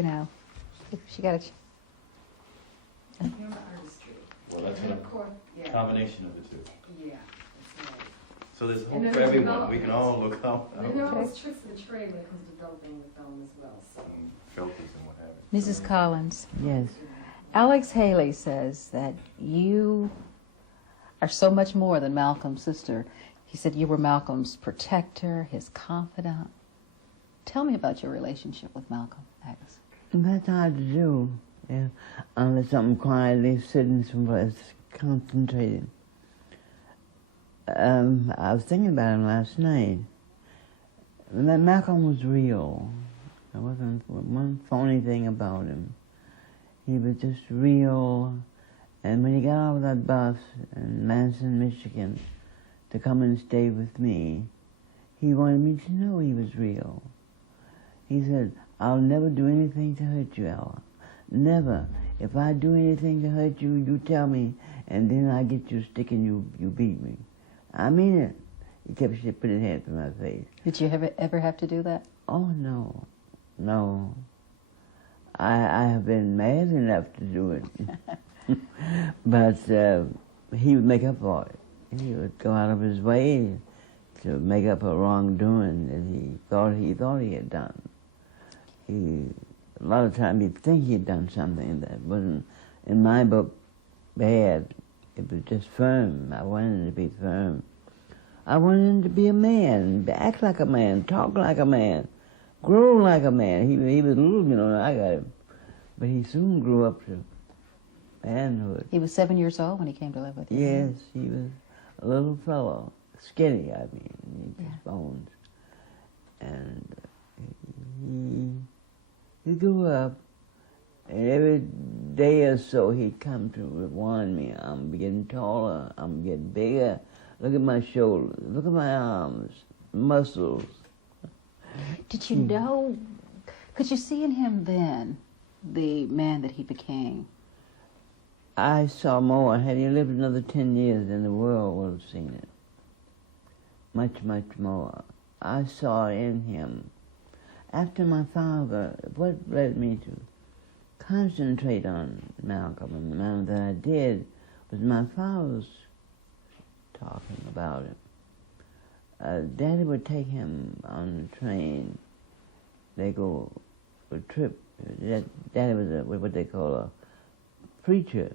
you know, she got a... Humor artistry. Well, that's And a of course, yeah, combination of the two. yeah, that's right. So there's And hope then for there's everyone. We can development. all look out. And there are always tricks of the trade when it comes to developing the film as well, so. Filters and what have you. Mrs. Collins, Yes. Alex Haley says that you are so much more than Malcolm's sister. He said you were Malcolm's protector, his confidant. Tell me about your relationship with Malcolm, Agnes. That's hard to do. Yeah. Unless I'm quietly sitting somewhere concentrating. I was thinking about him last night. Malcolm was real. There wasn't one phony thing about him. He was just real. And when he got off that bus in Manson, Michigan, to come and stay with me, he wanted me to know he was real. He said, I'll never do anything to hurt you, Ella. Never. If I do anything to hurt you, you tell me, and then I get you a stick and you beat me. I mean it. He kept putting his hands in my face. Did you ever have to do that? Oh, no. No. I have been mad enough to do it. But he would make up for it. He would go out of his way to make up a wrongdoing that he thought he had done. A lot of times he'd think he'd done something that wasn't, in my book, bad. It was just firm. I wanted him to be firm. I wanted him to be a man, act like a man, talk like a man, grow like a man. He was little, you know, I got him. But he soon grew up to manhood. He was 7 years old when he came to live with you. Yes, he was a little fellow, skinny, I mean, his bones. And he grew up, and every day or so he'd come to warn me, I'm getting taller, I'm getting bigger. Look at my shoulders, look at my arms, muscles. Did you know, could you see in him then the man that he became? I saw more. Had he lived another 10 years, then the world would have seen it. Much, much more. I saw in him. After my father, what led me to concentrate on Malcolm, and the manner that I did, was my father's talking about him. Daddy would take him on the train. They go for a trip. Daddy was what they call a preacher.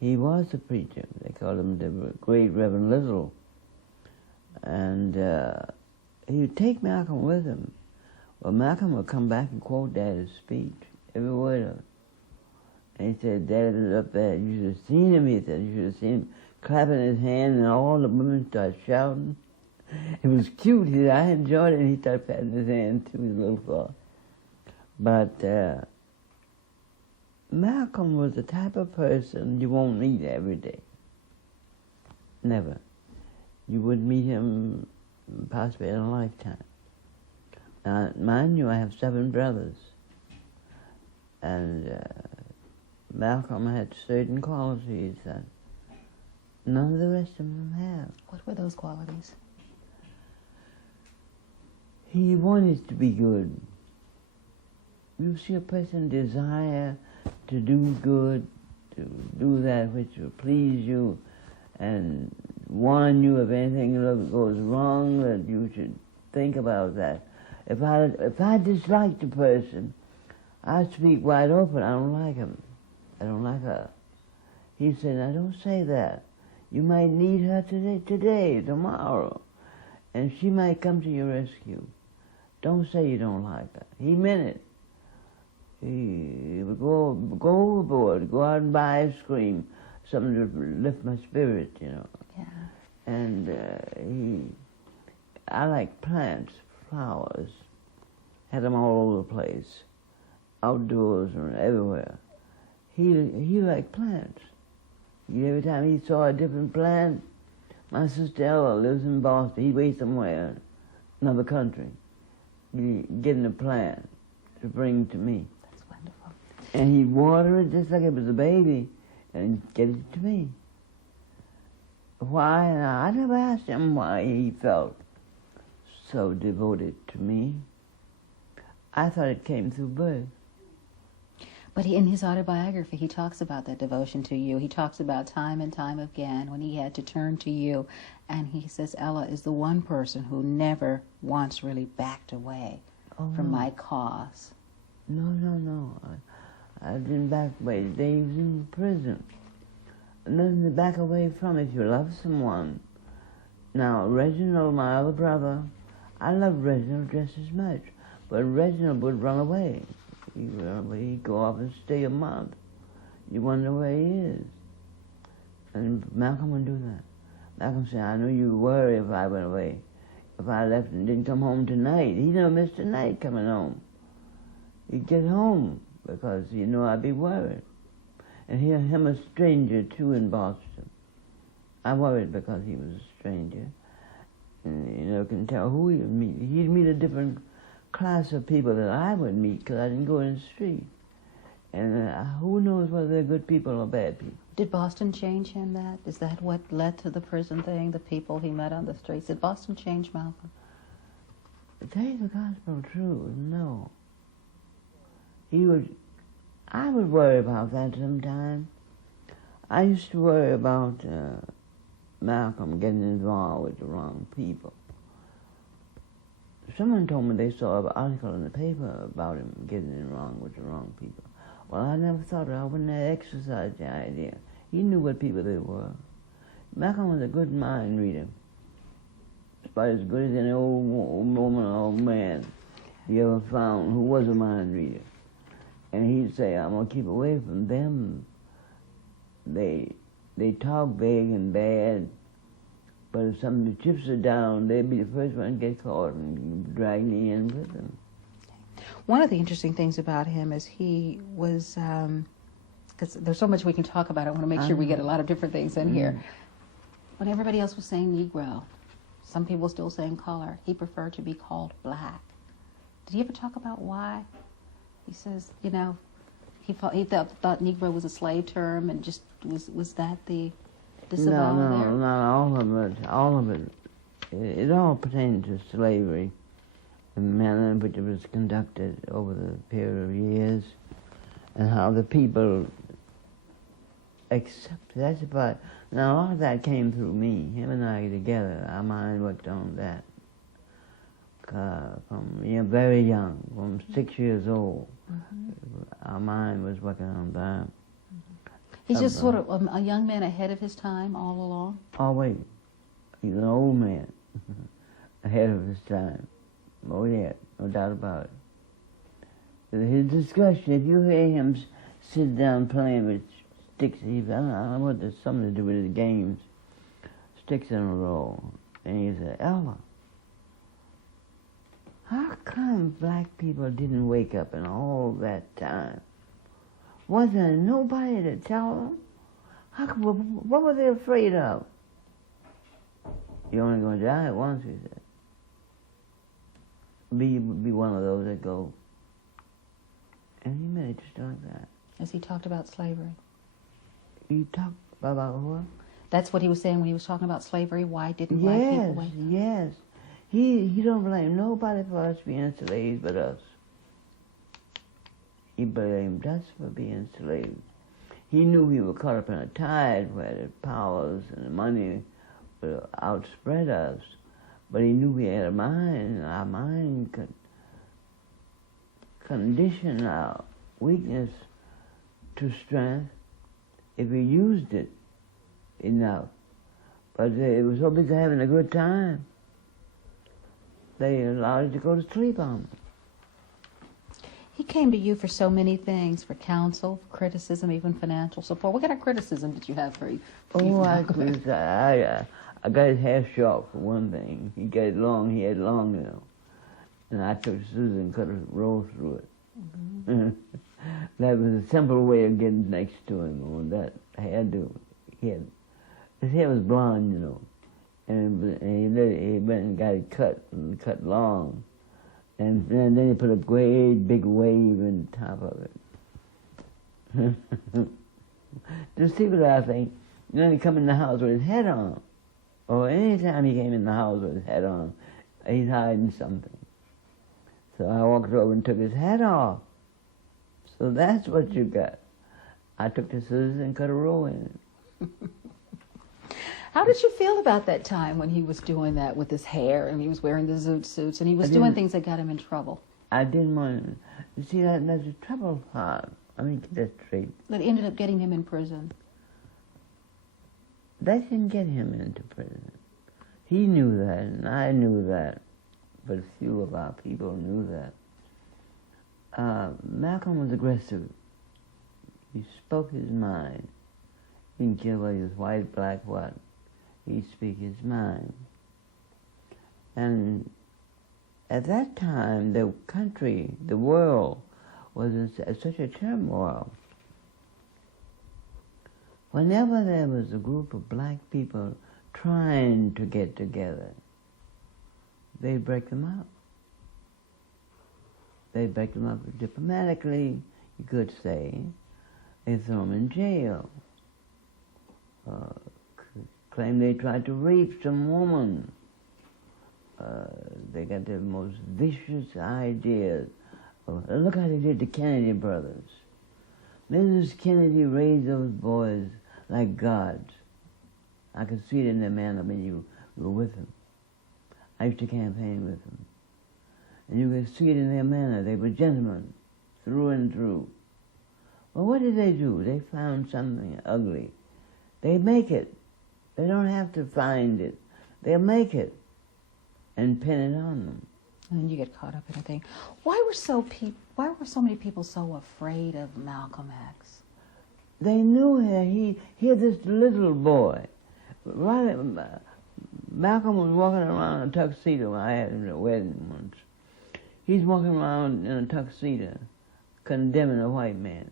He was a preacher. They called him the Great Reverend Little. And he would take Malcolm with him. Well, Malcolm would come back and quote Daddy's speech, every word of it. And he said, Daddy was up there. You should have seen him, he said. You should have seen him clapping his hands, and all the women started shouting. It was cute. He said, I enjoyed it. And he started patting his hand to his little fellow. But Malcolm was the type of person you won't meet every day. Never. You would meet him possibly in a lifetime. Now, mind you, I have 7 brothers. And Malcolm had certain qualities that none of the rest of them have. What were those qualities? He wanted to be good. You see a person desire to do good, to do that which will please you, and warn you of anything that goes wrong, that you should think about that. If I dislike the person, I speak wide open. I don't like him. I don't like her. He said, now don't say that. You might need her today, tomorrow, and she might come to your rescue. Don't say you don't like her. He meant it. He would go overboard, go out and buy ice cream, something to lift my spirit, you know. Yeah. And I like plants, flowers. Had them all over the place, outdoors and everywhere. He liked plants. Every time he saw a different plant, my sister Ella lives in Boston. He'd wait somewhere, another country, getting a plant to bring to me. That's wonderful. And he'd water it just like it was a baby and get it to me. Why? And I never asked him why he felt so devoted to me. I thought it came through birth. But in his autobiography, he talks about that devotion to you. He talks about time and time again when he had to turn to you. And he says, Ella is the one person who never once really backed away from my cause. No. I didn't back away. They was in prison. Nothing to back away from if you love someone. Now, Reginald, my other brother, I love Reginald just as much. But Reginald would run away. He'd go off and stay a month. You wonder where he is. And Malcolm wouldn't do that. Malcolm said, I know you worry if I went away. If I left and didn't come home tonight. He never missed a night coming home. He'd get home because, I'd be worried. And here, him a stranger, too, in Boston. I worried because he was a stranger. And, can tell who he'd meet. He'd meet a different class of people that I would meet because I didn't go in the street. And who knows whether they're good people or bad people. Did Boston change him that? Is that what led to the prison thing, the people he met on the streets? Did Boston change Malcolm? To tell you the gospel truth, no. I would worry about that sometimes. I used to worry about Malcolm getting involved with the wrong people. Someone told me they saw an article in the paper about him getting in wrong with the wrong people. Well, I never thought I wouldn't have exercised the idea. He knew what people they were. Malcolm was a good mind reader. About as good as any old woman or old man you ever found who was a mind reader. And he'd say, I'm going to keep away from them. They talk big and bad, but if some of the chips are down, they'd be the first one to get caught and drag me in with them. One of the interesting things about him is he was, because there's so much we can talk about, I want to make sure we get a lot of different things in here. When everybody else was saying Negro, some people still saying color, he preferred to be called black. Did he ever talk about why? He says, he thought Negro was a slave term, and just was that the disavowal there? No, not all of it. All of it. It all pertained to slavery, the manner in which it was conducted over the period of years, and how the people accepted. That's about. Now, all of that came through me. Him and I together, our mind worked on that. From very young, from 6 years old, our mind was working on that. He's just sort of a young man ahead of his time all along? Always. He's an old man, ahead of his time. Oh, yeah, no doubt about it. His discussion, if you hear him sit down playing with sticks, I don't know what there's something to do with his games, sticks in a row, and he said, Ella, how come black people didn't wake up in all that time? Was there nobody to tell them? What were they afraid of? You're only going to die once, he said. Be one of those that go. And he managed to like that. As he talked about slavery. He talked about what? That's what he was saying when he was talking about slavery. Why didn't black people wake up? Yes. He don't blame nobody for us being slaves but us. He blamed us for being slaves. He knew we were caught up in a tide where the powers and the money would outspread us. But he knew we had a mind, and our mind could condition our weakness to strength if we used it enough. But it was so busy having a good time, they allowed it to go to sleep on them. He came to you for so many things, for counsel, for criticism, even financial support. What kind of criticism did you have for you? I got his hair short, for one thing. He got it long, he had long, And I took scissors and cut a roll through it. Mm-hmm. That was a simple way of getting next to him on that hairdo. His hair was blonde, and he went and got it cut long. And then he put a great big wave on top of it. To see what I think, then he come in the house with his head on. Or any time he came in the house with his head on, he's hiding something. So I walked over and took his hat off. So that's what you got. I took the scissors and cut a row in it. How did you feel about that time when he was doing that with his hair and he was wearing the zoot suits and he was doing things that got him in trouble? I didn't want to. You see, that's the trouble part. I mean, get that straight. That ended up getting him in prison. That didn't get him into prison. He knew that, and I knew that, but few of our people knew that. Malcolm was aggressive. He spoke his mind. He didn't care whether he was white, black, what. He'd speak his mind. And at that time, the country, the world, was in such a turmoil. Whenever there was a group of black people trying to get together, they'd break them up. They'd break them up diplomatically, you could say. They'd throw them in jail. Claim they tried to rape some woman. They got the most vicious ideas. Look how they did the Kennedy brothers. Mrs. Kennedy raised those boys like gods. I could see it in their manner when you were with them. I used to campaign with them. And you could see it in their manner. They were gentlemen, through and through. Well, what did they do? They found something ugly. They make it. They don't have to find it. They'll make it and pin it on them. And then you get caught up in a thing. Why were so many people so afraid of Malcolm X? They knew he this little boy. Malcolm was walking around in a tuxedo. I had him at a wedding once. He's walking around in a tuxedo, condemning a white man,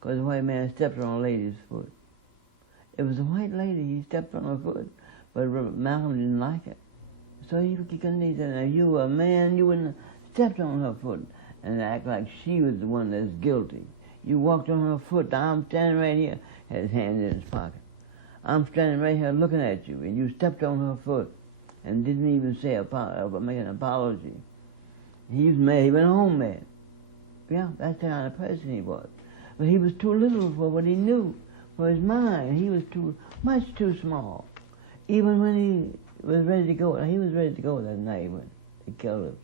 because the white man stepped on a lady's foot. It was a white lady. He stepped on her foot, but Malcolm didn't like it. So he said, you were a man, you wouldn't have stepped on her foot and act like she was the one that's guilty. You walked on her foot. I'm standing right here. Had his hand in his pocket. I'm standing right here looking at you, and you stepped on her foot and didn't even say make an apology. He was mad. He went home mad. Yeah, that's the kind of person he was. But he was too little for what he knew, for his mind. He was much too small. Even when he was ready to go, he was ready to go that night when they killed him.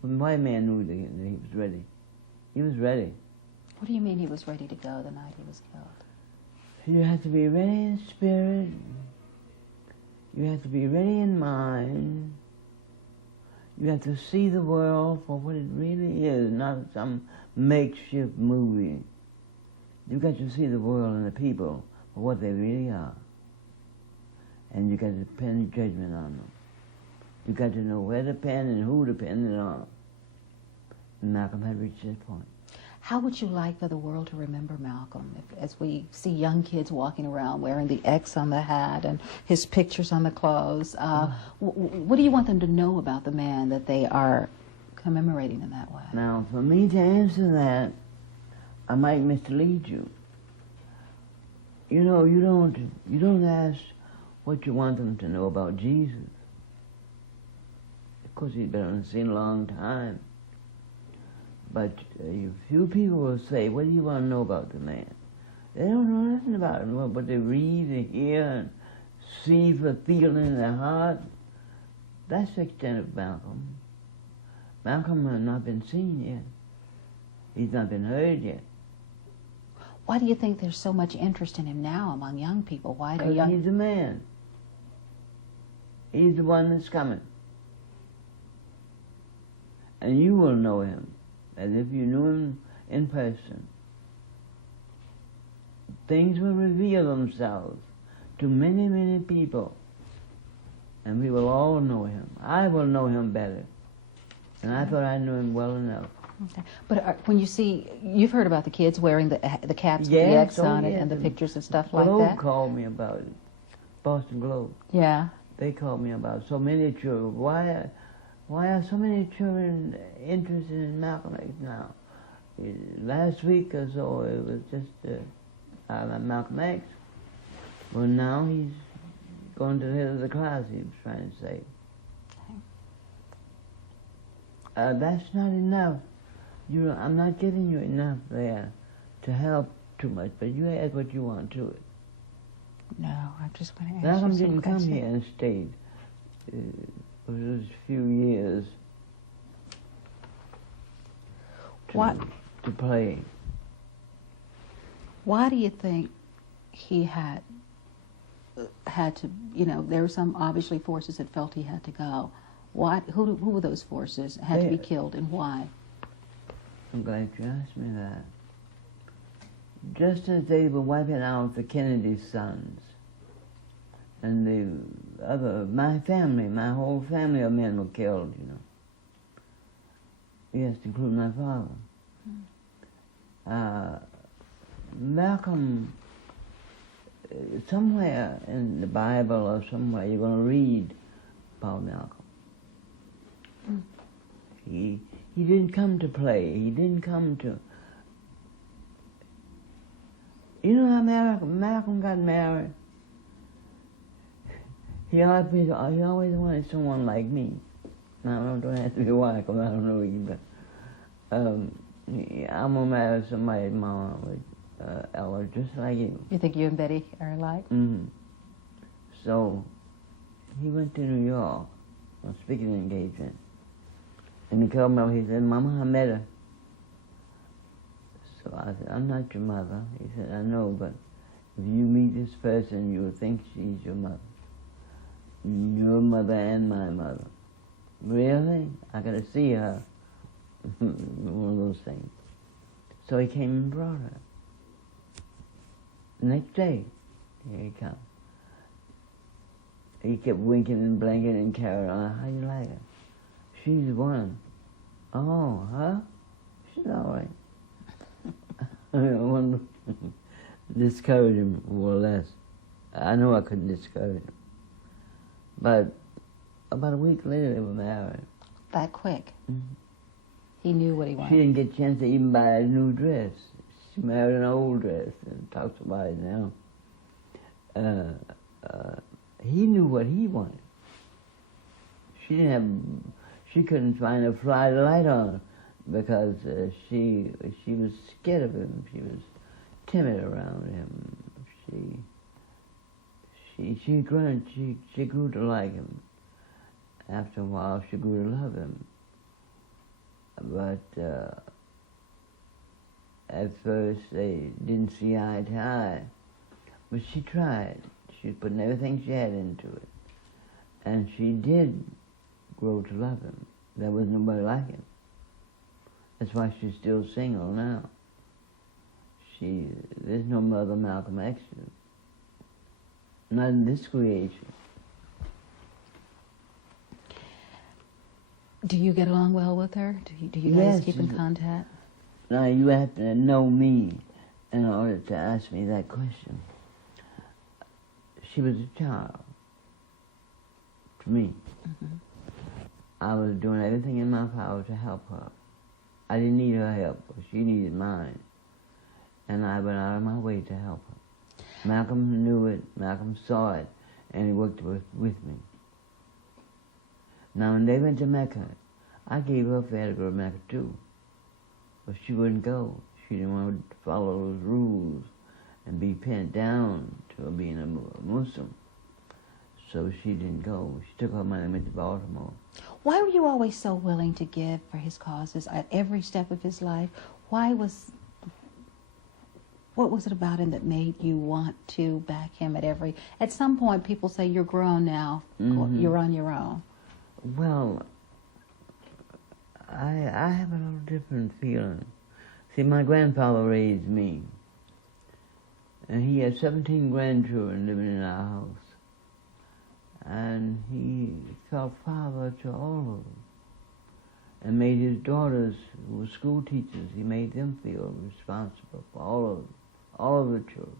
When the white man knew that he was ready. He was ready. What do you mean he was ready to go the night he was killed? You have to be ready in spirit. You have to be ready in mind. You have to see the world for what it really is, not some makeshift movie. You've got to see the world and the people for what they really are. And you got to pen judgment on them. You got to know where to pen and who to pen it on. And Malcolm had reached this point. How would you like for the world to remember Malcolm as we see young kids walking around wearing the X on the hat and his pictures on the clothes? What do you want them to know about the man that they are commemorating in that way? Now, for me to answer that, I might mislead you. You know, you don't ask what you want them to know about Jesus. Of course, he's been on the scene a long time. But few people will say, what do you want to know about the man? They don't know nothing about him. What they read, they hear, and see, feel in their heart. That's the extent of Malcolm. Malcolm has not been seen yet. He's not been heard yet. Why do you think there's so much interest in him now among young people? Why do Because he's the man. He's the one that's coming. And you will know him as if you knew him in person. Things will reveal themselves to many, many people, and we will all know him. I will know him better, and I thought I knew him well enough. Okay. But when you see, you've heard about the kids wearing the caps with the X on it and the pictures and stuff like Globe that? called me about it. Boston Globe. Yeah. They called me about so many children. Why are so many children interested in Malcolm X now? Last week or so, it was just Malcolm X. Well, now he's going to the head of the class, he was trying to say. That's not enough You know, I'm not giving you enough there to help too much, but you add what you want to it. No, I just want to ask Malcolm you some didn't come questions. here and stayed for those few years What? to play. Why do you think he had to, you know, there were some obviously forces that felt he had to go. Who were those forces had to be killed, and why? I'm glad you asked me that. Just as they were wiping out the Kennedy sons and the other, my family, my whole family of men were killed, you know. Yes, including my father. Malcolm, somewhere in the Bible or somewhere you're going to read about Malcolm. He didn't come to play. He didn't come to... You know how Malcolm got married? He always wanted someone like me. Now, don't have to be white, because I don't know you, but I'm going to marry somebody, Mama, with Ella, just like you. You think you and Betty are alike? Mm-hmm. So, he went to New York on a speaking engagement. And he called me, he said, Mama, I met her. So I said, I'm not your mother. He said, I know, but if you meet this person, you will think she's your mother. Your mother and my mother. Really? I gotta see her. One of those things. So he came and brought her. The next day, here he comes. He kept winking and blinking and carrying on. How you like her? She's one. Oh, huh? She's all right. I want to discourage him more or less. I know I couldn't discourage him. But about a week later, they were married. That quick? Mm-hmm. He knew what he She wanted. didn't get a chance to even buy a new dress. She married an old dress and talks about it now. He knew what he wanted. She couldn't find a fly to light on because she was scared of him. She was timid around him. She grew to like him. After a while, she grew to love him. But at first, they didn't see eye to eye. But she tried. She was putting everything she had into it. And she did grow to love him. There was nobody like him. That's why she's still single now. There's no Mother Malcolm X. Not in this creation. Do you get along well with her? Do you guys Yes. keep in contact? Now, you have to know me in order to ask me that question. She was a child to me. Mm-hmm. I was doing everything in my power to help her. I didn't need her help, but she needed mine. And I went out of my way to help her. Malcolm knew it, Malcolm saw it, and he worked with me. Now, when they went to Mecca, I gave her fare to go to Mecca too. But she wouldn't go. She didn't want to follow those rules and be pinned down to being a Muslim. So she didn't go. She took her money and went to Baltimore. Why were you always so willing to give for his causes at every step of his life? What was it about him that made you want to back him at some point people say you're grown now, Mm-hmm. you're on your own. Well, I have a little different feeling. See, my grandfather raised me, and he had 17 grandchildren living in our house, and he felt father to all of them, and made his daughters, who were school teachers, he made them feel responsible for all of the children.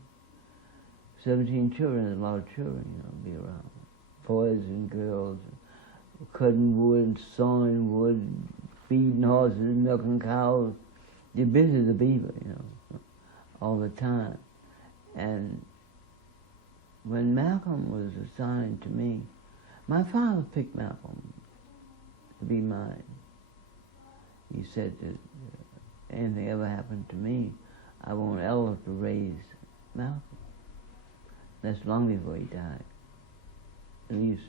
17 children is a lot of children, to be around, boys and girls, cutting wood, sawing wood, feeding horses, milking cows. You're busy as a beaver, all the time. And when Malcolm was assigned to me, my father picked Malcolm to be mine. He said that anything ever happened to me, I want Ella to raise Malcolm. That's long before he died, at least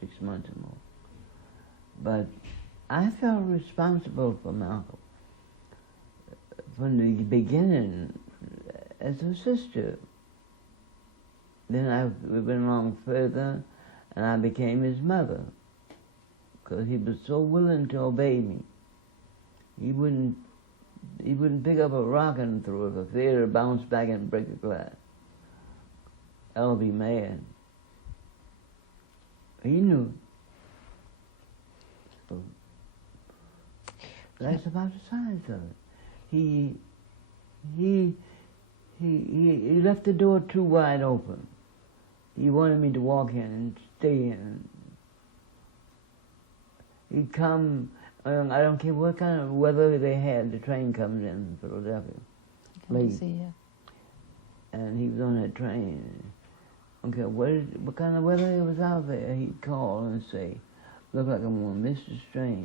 6 months or more. But I felt responsible for Malcolm from the beginning as a sister. Then we went along further, and I became his mother, because he was so willing to obey me. He wouldn't pick up a rock and throw it for fear to bounce back and break the glass. I'll be mad. He knew. So that's about the size of it. He left the door too wide open. He wanted me to walk in and stay in. He'd come, I don't care what kind of weather they had, the train comes in Philadelphia. Come to Late. see you. And he was on that train. Okay, what kind of weather it was out there, he'd call and say, look like I'm on Mr. Strange.